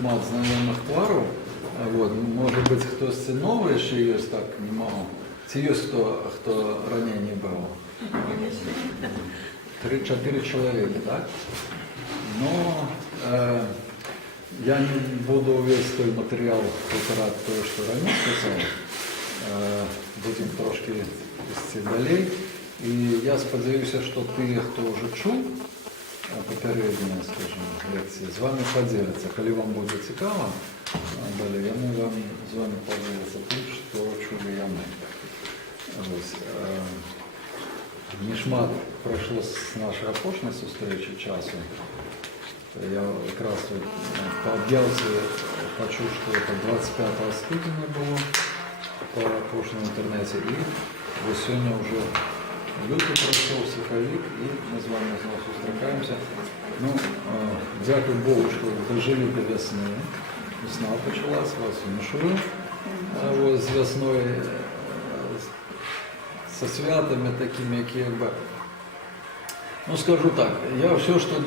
шмат знайомих тварів. От, може бути хтось це новий ще є, так не можу. Це є хто раніше не був? 3-4 чоловіки, так? Ну, я не буду весь той матеріал повторяти того, що раніше писав. Будемо трошки йти далі. І я сподіваюся, що ті, хто вже чув попередні, скажімо, лекції, з вами поділяться. Коли вам буде цікаво, далі вони вам з вами поділяться тим, що чули я ми. Ось. Не шмат пройшло з нашої опошної зустрічі часу. Я якраз по об'явці почув, що це 25 студня було по опошному інтернеті. І ось сьогодні вже лютий пройшов, суховик, і ми з вами знову зустрічаємося. Ну, дякую Богу, що дожили до весни. Весна почалась, вас віншую. З весною, со святами такими, які, ну скажу так, я все, що